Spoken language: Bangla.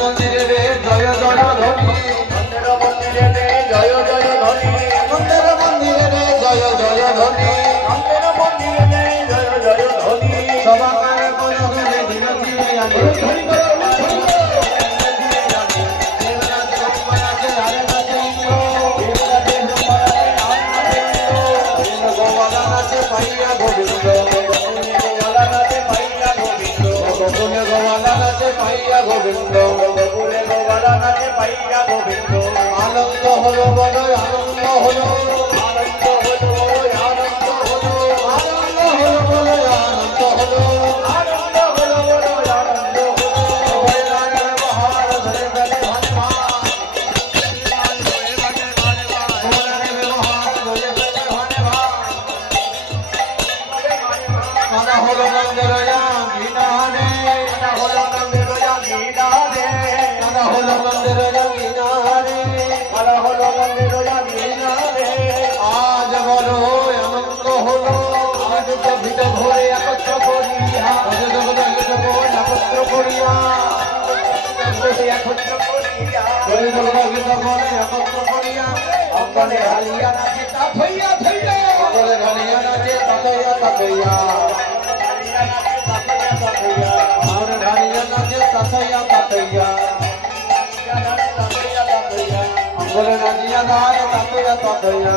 মন্দিরে রে জয় জয় ধ্বনি মন্দিরে রে জয় জয় ধ্বনি মন্দির মন্দিরে রে জয় জয় ধ্বনি মন্দির মন্দিরে রে জয় জয় ধ্বনি সবাকার কোন ধরে দিন দিয়ে আনে ধরি করে পাইয়া গোবিন্দ গোকুলে গোপালা নাচে পাইয়া গোবিন্দ গোকুলে গোপালা নাচে পাইয়া গোবিন্দ আনন্দ হলো বড় আনন্দ হলো আনন্দ হলো আনন্দ হলো আনন্দ হলো বড় আনন্দ হলো আনন্দ হলো বড় আনন্দ হলো ভগবানের মহান ধরে ধরে হনুমান ভগবানের মহান ধরে ধরে হনুমান মানা হলো মন্দির জাগিনারে মানা হলো মন্দির জাগিনারে মানা হলো মন্দির জাগিনারে মানা হলো মন্দির জাগিনারে আজ বড় আনন্দ হলো আজ তো ভিড় ভরে একত্র করিয়া আজ তো একত্র করিয়া একত্র করিয়া একত্র করিয়া অঙ্গনে ঢালিয়া নাচে তাথইয়া থইয়া অঙ্গনে ঢালিয়া নাচে তাথইয়া তাথইয়া অঙ্গনে ঢালিয়া নাচে তাথইয়া তাথইয়া অঙ্গনে নাচিয়া ধার তাথইয়া তাথইয়া